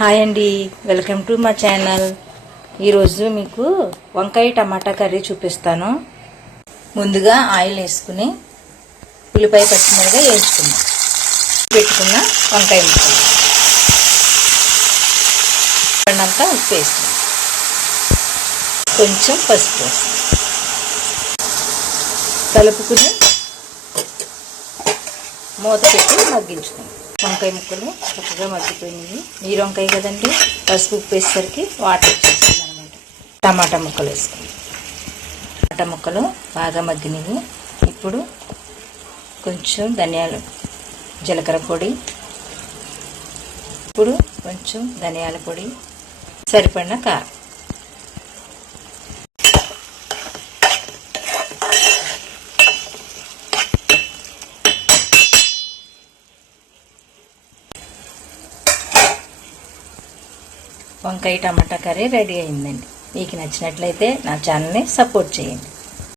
Hi అండి, welcome to మా channel. ఈరోజు మీకు వంకాయ టమాటా కర్రీ చూపిస్తాను. ముందుగా ఆయిల్ వేసుకుని ఉల్లిపాయ పచ్చిమిరపకాయ వేయించుకుందాం. పెట్టుకున్న వంకాయ ముక్కలు అంతా ఉప్పు వేస్తాం, కొంచెం పసుపు వేస్తాం, కలుపుకుని మూత పెట్టి మగ్గించుకుందాం. వంకాయ ముక్కలు చక్కగా మగ్గిపోయినాయి. నీరు వంకాయ కదండి, పసుపు ఉప్పు వేసేసరికి వాటర్ వచ్చేస్తుంది అనమాట. టమాటా ముక్కలు వేసుకుందాం. టమాటా ముక్కలు బాగా మగ్గినవి. ఇప్పుడు కొంచెం ధనియాలు జీలకర్ర పొడి, ఇప్పుడు కొంచెం ధనియాల పొడి, సరిపడిన కారం, వంకాయ టమాటా కర్రీ రెడీ అయిందండి. మీకు నచ్చినట్లయితే నా ఛానల్ని సపోర్ట్ చేయండి.